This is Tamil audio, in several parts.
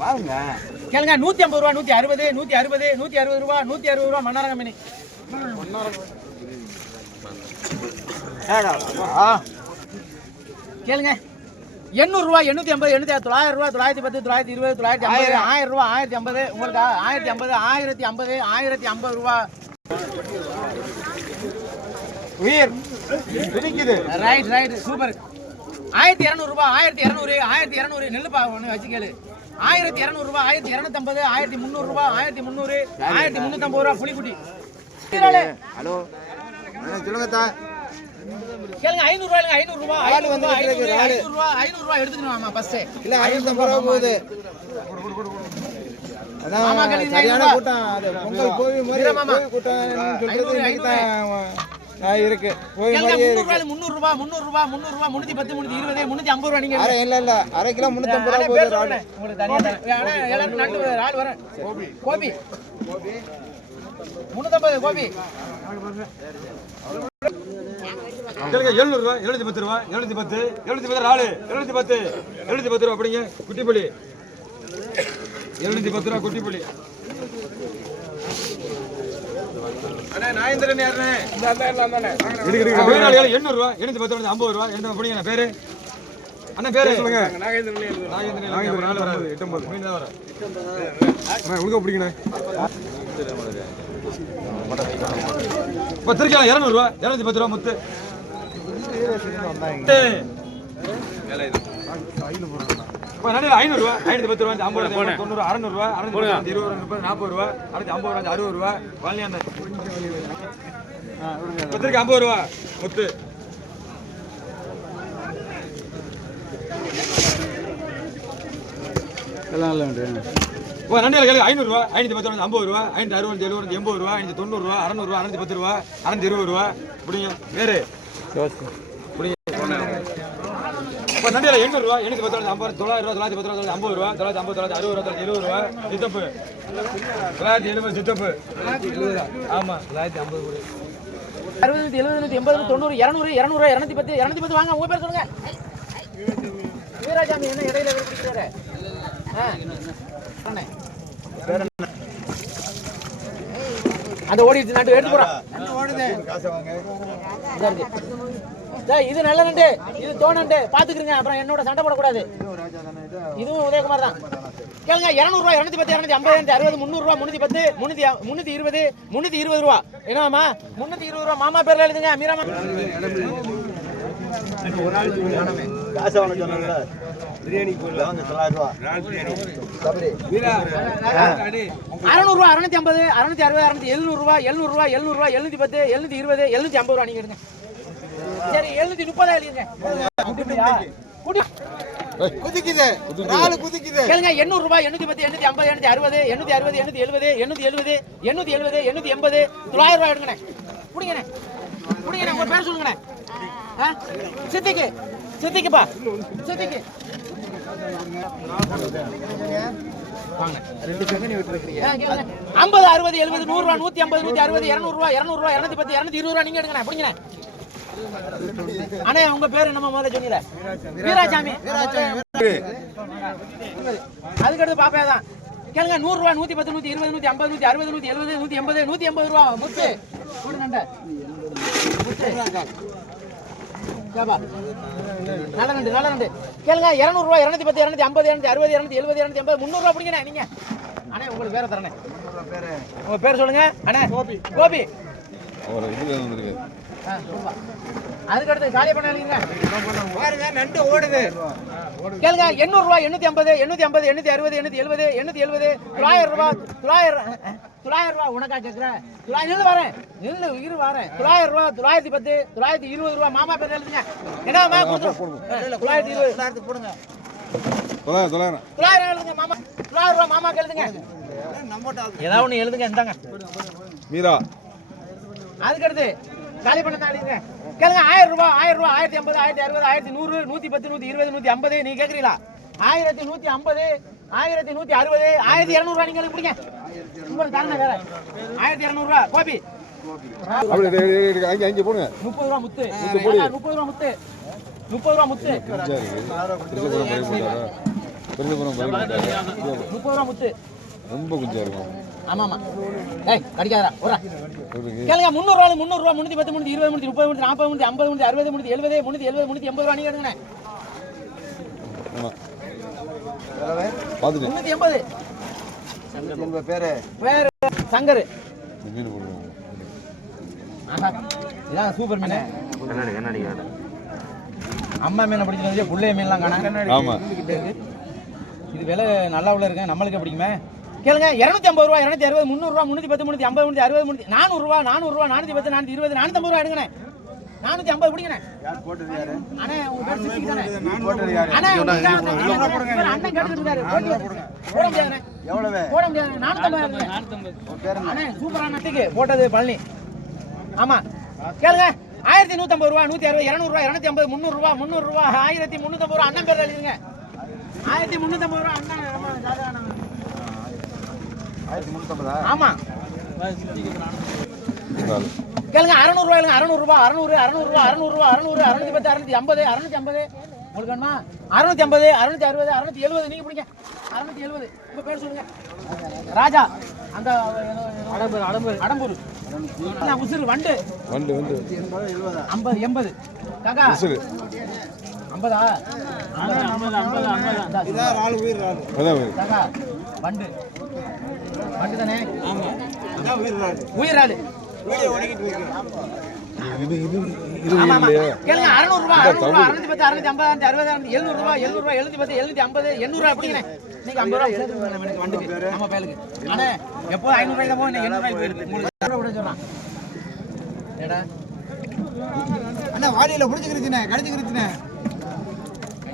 பாருங்க கேளுங்க நூத்தி ஐம்பது ரூபா நூத்தி அறுபது நூத்தி அறுபது நூத்தி அறுபது ரூபா நூத்தி அறுபது ரூபா மன்னாரங்க மீன் கேளுங்க. எண்ணூறு ரூபா எண்ணூத்தி ஐம்பது எண்ணூத்தி தொள்ளாயிரம் ரூபா தொள்ளாயிரத்தி பத்து தொள்ளாயிரத்தி இருபது தொள்ளாயிரத்தி ஐம்பது ஆயிரம். ரூபா ஆயிரத்தி ஐம்பது. உங்களுக்கு ஆயிரத்தி ஐம்பது ஆயிரத்தி ஐம்பது ஆயிரத்தி ஐம்பது ரூபா. உயிர். Right right super. ஆயிரத்தி இரநூறு ரூபாய் ஆயிரத்தி இரநூறு ஆயிரத்தி இரநூறு. நெல்லுப்பா ஒன்று வச்சு கேளு. ஆயிரத்தி இரநூறு ரூபாய் ஆயிரத்தி இரநூத்தம்பது ஆயிரத்தி முந்நூறு ரூபாய் ஆயிரத்தி முந்நூறு ஆயிரத்தி முந்நூற்றம்பது ரூபா புலிக்குட்டி ஹலோ. சொல்லுங்க தா. கேளுங்க ஐநூறு ரூபாய் ஐநூறு ரூபாய் ஆளு ஐநூறு வந்து ஐநூறு ரூபாய் ஐநூறு ரூபாய் எடுத்துக்கணுமா ஃபர்ஸ்ட் இல்ல ஐநூத்தம்பது ரூபா போகுது. அதான் சரியான ஐநூறு கூட்டம் பொங்கல் கோவில் மாதிரி வீர இருக்கு. கோவில் கேளுங்க மாதிரியே முந்நூறு இருக்கு. ரூபாய் முந்நூறு ரூபாய் முந்நூறு ரூபாய் முந்நூறு ரூபாய் முன்னூத்தி பத்து முன்னூத்தி இருபது முன்னூத்தி ஐம்பது ரூபாய் நீங்க அரை இல்ல இல்ல. அரை கிலோ அண்ணே, ரூபா போகுது சொல்லுங்க. உங்களுக்கு எல்லாரும் நண்டு வரேன். கோபி. கோபி. கேளுங்க எழுநூறு ரூபா எழுநூத்தி பத்து ரூபா எழுநூத்தி பத்து எழுநூத்தி பத்து ஆளு எழுநூத்தி பத்து எழுநூத்தி பத்து ரூபா அப்படிங்க குட்டிப்புலி எழுநூத்தி பத்து ரூபா குட்டிப்புலி எண்ணூறு ரூபா எண்ணூத்தி பத்து ஐம்பது ரூபா என்ன அப்படிங்க பேரு. அண்ணா பேரு சொல்லுங்க. நாகேந்திரன் எட்டொன்பது. மீன் தான் வர உங்க பிடிக்கணும் பத்திரிக்கை இரநூறுவா இரநூத்தி பத்து ரூபா முத்து. இப்போ ஐநூறுரூவா ஐநூற்றி பத்து ரூபா ஐம்பது ரூபா தொண்ணூறு அறநூறுவா அறநூறு இருபது ரூபா நாற்பது ரூபா அறுநூத்தி ஐம்பது ரூபா அறுபது ரூபா பழனி அண்ணன் பத்திரிக்கை ஐம்பது ரூபா முத்து இப்போ நண்டியில் கேளு ஐநூறுரூவா ஐநூற்றி பத்து ஐம்பது ரூபா ஐநூற்றி அறுபது எழுபது எண்பது ரூபா ஐநூற்றி தொண்ணூறுரூவா அறநூறுவா அறநூற்றி பத்து ரூபா அறநூற்றி இருபது ரூபா பிடிங்க வேறு. எண்ணூற்றி பத்து ரூபா ஐம்பது தொள்ளாயிரம் ரூபா தொள்ளாயிரத்தி பத்து ரூபா ஐம்பது ரூபா தொள்ளாயிரத்தி ஐம்பது தொள்ளாயிரத்தி அறுபது ரூபா தொள்ளாயிரத்தி எழுபது ரூபா சித்தப்பு. தொள்ளாயிரத்தி எழுபது சித்தப்பு. ஆமாம் தொள்ளாயிரத்தி ஐம்பது கூட. அறுபது எழுபது எண்பது தொண்ணூறு இரநூறு இரநூறு இரநூத்தி பத்து இரநூத்தி பத்து வாங்க உங்க பேர் சொல்லுங்க. வீராசாமி என்ன இடையில. அண்ணே. அந்த ஓடிடுச்சு நாட்டு எடுத்து போறான். இதா நல்ல நண்டு. இது தோணண்டு பாத்துக்கிறீங்க அப்புறம் என்னோட சண்டை போடக்கூடாது. இதுவும் உதயகுமார் தான் கேளுங்க இரநூறுவா இரநூத்தி பத்து இரநூத்தி ஐம்பது இரநூத்தி அறுபது முந்நூறுவா முந்நூத்தி பத்து முந்நூத்தி முந்நூத்தி இருபது முந்நூத்தி இருபது ரூபா. என்னமாமா முந்நூத்தி இருபது ரூபா. மாமா பேர்ல எழுதுங்க. மீராமா அறநூறுவா அறுநூத்தி ஐம்பது அறுநூத்தி அறுபது அறுநூத்தி எழுநூறுவா எழுநூறுவா எழுநூறுவா எழுநூத்தி பத்து எழுநூத்தி இருபது எழுநூத்தி ஐம்பது ரூபா. நீங்க எடுங்க. சரி எழுநூத்தி முப்பதா குதிக்குது. நாலு குதிக்குது. கேளுங்க எண்ணூறு ரூபாய் எண்ணூத்தி பத்து எண்ணூத்தி ஐம்பது எண்ணூத்தி அறுபது எண்ணூத்தி அறுபது எண்ணூத்தி எழுபது எண்ணூத்தி எழுபது எண்ணூத்தி எழுபது எண்ணூத்தி எண்பது தொள்ளாயிரம் ரூபாய் எடுங்கண்ணே. குடிங்கண்ணே. குடிங்கண்ணே உங்க பேர் சொல்லுங்கண்ணே? சித்திக்கு. சித்திக்குப்பா. சித்திக்கு. ஐம்பது அறுபது எழுபது நூறு ரூபா நூத்தி ஐம்பது நூத்தி அறுபது இருநூறு ரூபா இருநூறு ரூபா இருநூத்தி பத்து இருநூத்தி இருபது ரூபா நீங்க எடுங்கண்ணே. பிடிங்கண்ணே அண்ணே உங்க பேர் என்னமா முதல்ல சொன்னீங்க வீராசாமி. அதுக்கடுத்து பாப்பா தான் கேளுங்க நூறு ரூபா நூத்தி பத்து நூத்தி இருபது நூத்தி ஐம்பது நூத்தி அறுபது நூத்தி எழுபது நூத்தி எண்பது நூத்தி எண்பது ரூபா. முத்து. போடு நண்டை. நல்ல நண்டு நல்ல நண்டு. கேளுங்க இருநூறு ரூபா இருநூத்தி பத்து இருநூத்தி ஐம்பது இருநூத்தி அறுபது இருநூத்தி எழுபது இருநூத்தி எண்பது முந்நூறு ரூபா நீங்க. அண்ணே உங்களுக்கு பேரை தரணே உங்க பேர் சொல்லுங்க. அண்ணே கோபி. கோபி. அதுக்கடுத்து காலி பண்ணாதீங்க பாருங்க நண்டு ஓடுது. கேளுங்க எண்ணூறு ரூபாய் எண்ணூத்தி ஐம்பது எண்ணூத்தி ஐம்பது எண்ணூத்தி அறுபது எண்ணூத்தி எழுபது எண்ணூத்தி எழுபது தொள்ளாயிரம் ரூபாய் தொள்ளாயிரம் தொள்ளாயிரம் ரூபாய் உனக்கா கேட்குற தொள்ளாயிரம் நில்லு வரேன் நில்லு இரு வரேன் தொள்ளாயிரம் ரூபாய் தொள்ளாயிரத்தி பத்து தொள்ளாயிரத்தி இருபது ரூபாய் மாமா பேர் எழுதுங்க. என்னம்மா கொடுத்துரும் தொள்ளாயிரத்தி இருபது. எல்லாத்துக்கும் போடுங்க தொள்ளாயிரம் எழுதுங்க மாமா. தொள்ளாயிரம் ரூபாய் மாமாக்கு எழுதுங்க. ஏதாவது ஒன்று எழுதுங்க இந்தாங்க. மீரா. அதுக்கடுத்து காலி பண்ண தாடிங்க கேளுங்க ஆயிரம் ரூபாய் ஆயிரம் ரூபாய் ஆயிரத்தி ஐம்பது ஆயிரத்தி அறுபது ஆயிரத்தி நூறு நூத்தி பத்து நூத்தி இருபது நூத்தி ஐம்பது நீ கேக்குறீங்களா? ஆயிரத்தி நூத்தி ஐம்பது ஆயிரத்தி நூத்தி அறுபது ஆயிரத்தி இருநூறு நீங்க பிடிங்க உங்களுக்கு தானே வேற. ஆயிரத்தி இருநூறுவா கோபி. முப்பது ரூபா முத்து. முப்பது ரூபா முத்து? முப்பது ரூபா முத்து. முப்பது ரூபா முத்து. ரொம்ப குஞ்சா இருக்கும். ஆமா ஆமா ஏய் கடிக்காதடா இருக்கு கேளுங்க முந்நூறுவா முந்நூறுவா முந்நூற்றி பத்து முந்நூற்றி இருபது முந்நூற்றி முப்பது முந்நூற்றி நாற்பது முந்நூற்றி ஐம்பது முந்நூற்றி அறுபது முந்நூற்றி எழுபது முந்நூற்றி எழுபது முந்நூற்றி எண்பது ரூபா ஆமா. பார்த்துட்டேன் முந்நூற்றி எண்பது. உங்க பேரு. வேறு சங்கர். மீன் போடுவோம் இதான் சூப்பர் மீன். அம்மா மீனை வந்து புள்ளைய மீன்லாம் காணா ஆமா. இது விலை நல்லா உள்ள இருக்கு. நம்மளுக்கு பிடிக்குமே. கேளுங்க இரநூத்தி ஐம்பது ரூபா இரநூத்தி அறுபது முந்நூறுரூவா முந்நூற்றி பத்து முந்நூற்றி ஐம்பது முந்நூற்றி அறுபது முந்நூற்றி நானூறுரூவா நானூறுரூவா நானூற்றி பத்து நானூற்றி இருபது நானூற்றம்பது ரூபா எடுங்கண்ணே. நானூற்றி ஐம்பது பிடிங்கண்ணே. போட்டது பழனி. ஆமா. கேளுங்க. ஆயிரத்தி நூத்தம்பது ரூபா நூத்தி அறுபது இரநூறுவா இரநூத்தி ஐம்பது முந்நூறுரூவா முந்நூறுரூவா ஆயிரத்தி முந்நூத்தம்பது ரூபா அண்ணன் பேர் எழுதுங்க ஆயிரத்தி முந்நூத்தம்பது ரூபா அண்ணன். ஆயிரத்தி முன்னூத்தம்பதா? ஆமா. நாலு. கேளுங்க அறநூறுவா இல்லைங்க அறநூறுவா அறநூறு அறநூறுவா அறநூறுவா அறநூறு அறுநூத்தி பத்து அறுநூத்தி ஐம்பது அறுநூத்தி ஐம்பது. உங்களுக்கு வேணுமா? அறுநூத்தி ஐம்பது அறுநூத்தி அறுபது அறுநூத்தி எழுபது நீங்க பிடிங்க. அறுநூத்தி எழுபது. உங்க பேர் சொல்லுங்க. ராஜா அந்த அடம்பூர் அடம்பூர். அடம்பூர். உசுறு வண்டு. வண்டு வண்டு. ஐம்பது எண்பது. காக்கா. சரி ஐம்பதா? ஐம்பது? ஐம்பது ஐம்பது வண்டு. வண்டு தானே ஆமா. இதான் உயிர் இறால் உயிர் ஆளு வீடியோ ஓடிக்கிட்டு இருக்கு இது இது இது ஆமா ஆமா. இல்லையா கேளுங்க அறுநூறுவா அறுநூறுவா அறுநூத்தி பத்து அறுநூத்தி ஐம்பது அறுநூத்தி அறுபது அறுநூத்தி எழுநூறுவா எழுநூறுவா எழுநூத்தி பத்து எழுநூத்தி ஐம்பது எண்ணூறுவா எப்படிங்கண்ணே நீங்க ஐம்பது ரூபா சேர்த்து கொடுங்க எனக்கு வண்டுக்கு. நம்ம பயலுக்கு. அண்ணே எப்போ ஐநூறு போகும் இன்னைக்கு எண்ணூறு போயிருக்கு உங்களுக்கு சொல்றான். ஏடா. அண்ணா வாடியில புடிச்சுக்கிருச்சுனே கடிச்சுக்கிருச்சுனே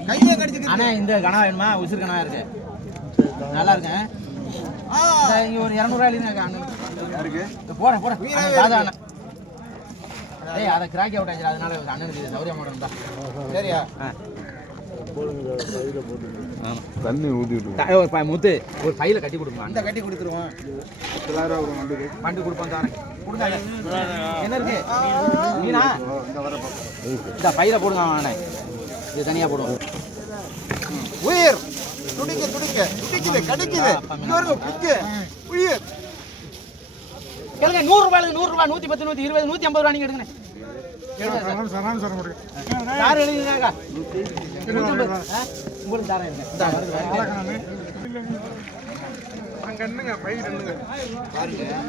கையே கடிச்சுக்கிருச்சு அண்ணே இந்த கனவா வேணுமா? உசுறு கனவா இருக்கு. நல்லா இருக்கு ஆ இந்த இங்க ஒரு இரநூறுவா அண்ணனுக்கு யாருக்கு? அண்ணன் ஏய் அதை கிராக்கி அவுட் ஆச்சு அதனால அண்ணனுக்கு சௌரியமா இருந்தா சரியா? தண்ணி ஊற்றிட்டு முத்து ஒரு பையில கட்டி கொடுங்க இந்த கட்டி கொடுத்துருவோம். வரும் வண்டிக்கு பண்டு கொடுப்போம் தானே கொடுங்க என்ன இருக்கு? மீனா? இந்த பையில போடுங்க அண்ணே இது தனியா போடுவோம். உயிர். துடிக்க துடிக்க துடிக்குது கடிக்குது. இங்க வருங்க பிக்கு. உயிர் கேளுங்க நூறு ரூபாய் நூறு ரூபாய். நூத்தி பத்து நூத்தி இருபது நூத்தி ஐம்பது ரூபா நீங்க எடுங்க யார் எழுதுங்க உங்களுக்கு தரேன்.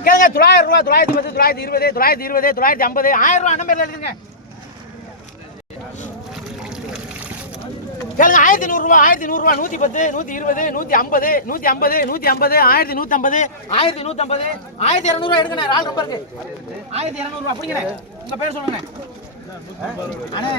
கேளுங்க தொள்ளாயிரம் ரூபாய் தொள்ளாயிரத்தி பத்து தொள்ளாயிரத்தி இருபது தொள்ளாயிரத்தி இருபது தொள்ளாயிரத்தி ஐம்பது ஆயிரம் ரூபாய் அண்ணன் எழுதுங்க கேளுங்க ஆயிரத்தி நூறுரூவா ஆயிரத்தி நூறுரூவா நூற்றி பத்து நூற்றி இருபது நூற்றி ஐம்பது நூற்றி ஐம்பது நூற்றி ஐம்பது ஆயிரத்தி நூற்றம்பது ஆயிரத்தி நூற்றம்பது ஆயிரத்தி இரநூறுவா எடுங்கண்ணே ரொம்ப இருக்கு. ஆயிரத்தி இரநூறுவா அப்படிங்கண்ணே உங்கள் பேர் சொல்லுங்கண்ணே. அண்ணே